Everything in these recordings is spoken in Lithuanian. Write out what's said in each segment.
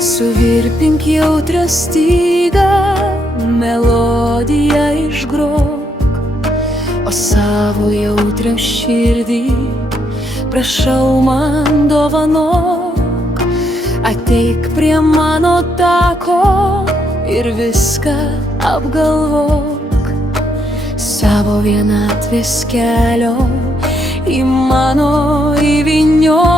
Suvirpink jautrią stygą, melodiją išgrok, o savo jautrią širdį prašau man dovanok. Ateik prie mano tako ir viską apgalvok, savo vienatvės kelio į mano įvyniok.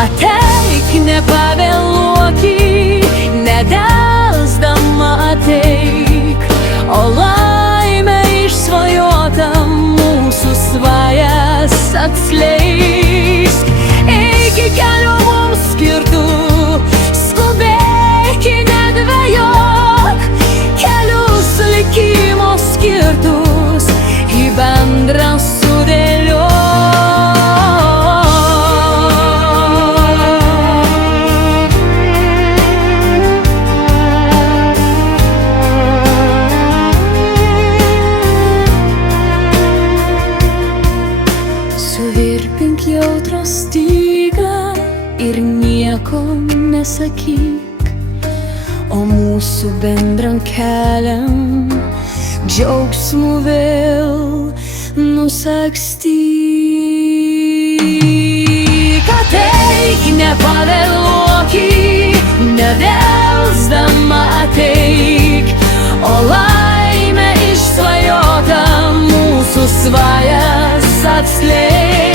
Ateik, nepavėluoki, nedelsdama ateik, o laimę išsvajotą mūsų svajas atskleisk. Eik į kelių mums skirtų, skubėk, nedvejok, kelius likimo skirtus į bendrą sudėliok. Suvirpink jautrą stygą ir nieko nesakyk, o mūsų bendram keliam džiaugsmų vėl nusakstyk. Ateik, nepavėluoki, nedelsdama ateik, o laimę išsvajotą mūsų svajas atskleik.